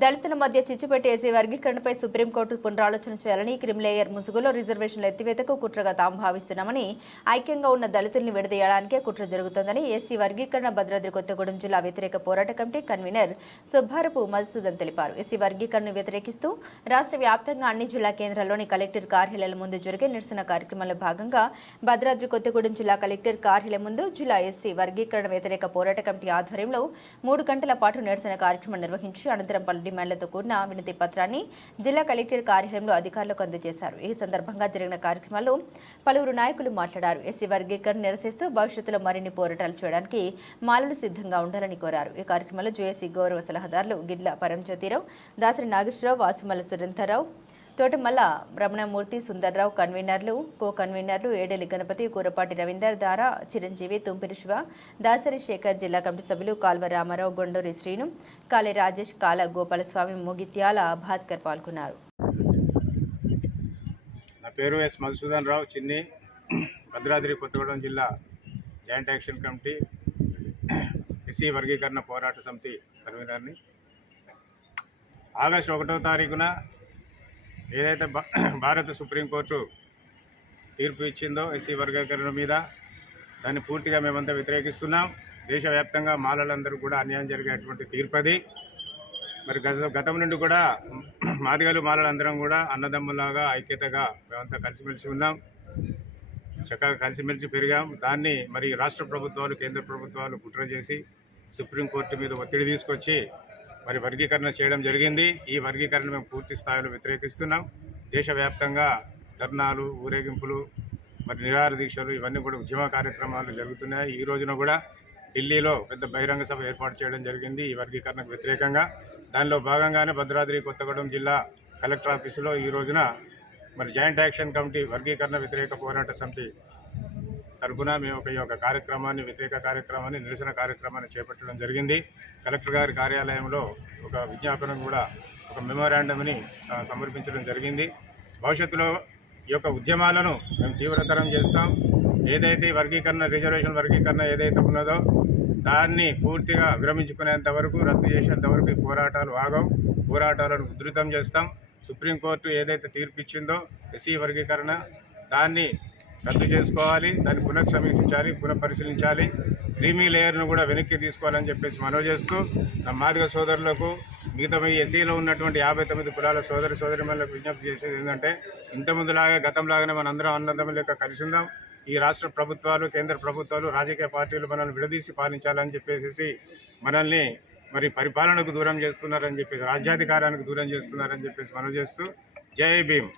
దళితుల మధ్య చిచ్చుపెట్టి AC వర్గీకరణపై supreme court పునరాలోచన చేయాలని క్రిమిలేయర్ ముసుగులో రిజర్వేషన్ల ఎత్తివేతకు కుట్రగా తాము భావిస్తున్నామని ఐక్యంగా ఉన్న దళితుల్ని విడదీయడానికే కుట్ర జరుగుతోందని ఏసీ వర్గీకరణ భద్రాద్రి కొత్తగూడెం జిల్లా వ్యతిరేక పోరాట కమిటీ కన్వీనర్ సుబ్బారపు మధుసూదన్ తెలిపారు. ఏసీ వర్గీకరణను వ్యతిరేకిస్తూ రాష్ట్ర వ్యాప్తంగా అన్ని జిల్లా కేంద్రాల్లోని కలెక్టర్ కార్యాలయాల ముందు జరిగే నిరసన కార్యక్రమంలో భాగంగా భద్రాద్రి కొత్తగూడెం జిల్లా కలెక్టర్ కార్యాలయం ముందు జిల్లా ఎస్సీ వర్గీకరణ వ్యతిరేక పోరాట కమిటీ ఆధ్వర్యంలో మూడు గంటల పాటు నిరసన కార్యక్రమం నిర్వహించి అనంతరం పలు డిమాండ్లతో కూడిన వినతి పత్రాన్ని జిల్లా కలెక్టర్ కార్యాలయంలో అధికారులకు అందజేశారు. ఈ సందర్భంగా జరిగిన కార్యక్రమంలో పలువురు నాయకులు మాట్లాడారు. ఎస్సీ వర్గీకరణ నిరసిస్తూ భవిష్యత్తులో మరిన్ని పోరాటాలు చేయడానికి మాలలు సిద్ధంగా ఉండాలని కోరారు. ఈ కార్యక్రమంలో జేఏసీ గౌరవ సలహాదారులు గిడ్ల పరంజ్యోతిరావు దాసరి నాగేశ్వరరావు వాసుమల్ల సురేంద్రరావు తోటమల్ల రమణమూర్తి సుందర్రావు కన్వీనర్లు కో కన్వీనర్లు ఏడేలి గణపతి కూరపాటి రవీందర్ దారా చిరంజీవి తుంపిరి శివ దాసరి శేఖర్ జిల్లా కమిటీ సభ్యులు కాల్వ రామారావు గొండూరి శ్రీను కాళే రాజేష్ కాల గోపాలస్వామి ముగిత్యాల భాస్కర్ పాల్గొన్నారు. నా పేరు ఎస్ మధుసూదన్ రావు చిన్ని భద్రాద్రి కొత్తగూడెం జిల్లా జాయింట్ యాక్షన్ కమిటీ ఎస్సీ వర్గీకరణ పోరాట సమితి కన్వీనర్ని. ఆగస్టు ఒకటో తారీఖున ఏదైతే భారత సుప్రీంకోర్టు తీర్పు ఇచ్చిందో ఎస్సీ వర్గీకరణ మీద దాన్ని పూర్తిగా మేమంతా వ్యతిరేకిస్తున్నాం. దేశవ్యాప్తంగా మాలలందరూ కూడా అన్యాయం జరిగేటువంటి తీర్పు మరి గత గతం నుండి కూడా మాదిగలు మాలలందరం కూడా అన్నదమ్ములాగా ఐక్యతగా మేమంతా కలిసిమెలిసి ఉన్నాం. చక్కగా కలిసిమెలిసి పెరిగాం. దాన్ని మరి రాష్ట్ర ప్రభుత్వాలు కేంద్ర ప్రభుత్వాలు కుట్ర చేసి సుప్రీంకోర్టు మీద ఒత్తిడి తీసుకొచ్చి మరి వర్గీకరణ చేయడం జరిగింది. ఈ వర్గీకరణ మేము పూర్తి స్థాయిలో వ్యతిరేకిస్తున్నాం. దేశవ్యాప్తంగా ధర్నాలు ఊరేగింపులు మరి నిరాహార దీక్షలు ఇవన్నీ కూడా ఉద్యమ కార్యక్రమాలు జరుగుతున్నాయి. ఈ రోజున కూడా ఢిల్లీలో పెద్ద బహిరంగ సభ ఏర్పాటు చేయడం జరిగింది ఈ వర్గీకరణకు వ్యతిరేకంగా. దానిలో భాగంగానే భద్రాద్రి కొత్తగూడెం జిల్లా కలెక్టర్ ఆఫీసులో ఈ రోజున మరి జాయింట్ యాక్షన్ కమిటీ వర్గీకరణ వ్యతిరేక పోరాట సమితి తరపున మేము ఒక యొక్క కార్యక్రమాన్ని వ్యతిరేక కార్యక్రమాన్ని నిరసన కార్యక్రమాన్ని చేపట్టడం జరిగింది. కలెక్టర్ గారి కార్యాలయంలో ఒక విజ్ఞాపన కూడా ఒక మెమోరాండంని సమర్పించడం జరిగింది. భవిష్యత్తులో ఈ యొక్క ఉద్యమాలను మేము తీవ్రతరం చేస్తాం. ఏదైతే వర్గీకరణ రిజర్వేషన్ వర్గీకరణ ఏదైతే ఉన్నదో దాన్ని పూర్తిగా విరమించుకునేంత వరకు రద్దు చేసేంత వరకు ఈ పోరాటాలు ఆగవు. పోరాటాలను ఉధృతం చేస్తాం. సుప్రీంకోర్టు ఏదైతే తీర్పు ఇచ్చిందో ఎస్సీ వర్గీకరణ దాన్ని రద్దు చేసుకోవాలి దాన్ని పునఃసమీక్షించాలి పునఃపరిశీలించాలి. క్రీమీ లేయర్ను కూడా వెనక్కి తీసుకోవాలని చెప్పేసి మనవి చేస్తూ నా మాదిగ సోదరులకు మిగతా ఎస్సీలో ఉన్నటువంటి యాభై తొమ్మిది కులాల సోదర సోదరిమణులకు విజ్ఞప్తి చేసేది ఏంటంటే ఇంతకుముందులాగా గతంలాగానే మనందరం అన్నదమ్ముల యొక్క కలిసి ఉందాం. ఈ రాష్ట్ర ప్రభుత్వాలు కేంద్ర ప్రభుత్వాలు రాజకీయ పార్టీలు మనల్ని విడదీసి పాలించాలని చెప్పేసి మనల్ని మరి పరిపాలనకు దూరం చేస్తున్నారని చెప్పేసి రాజ్యాధికారానికి దూరం చేస్తున్నారని చెప్పేసి మనం చేస్తూ జై భీమ్.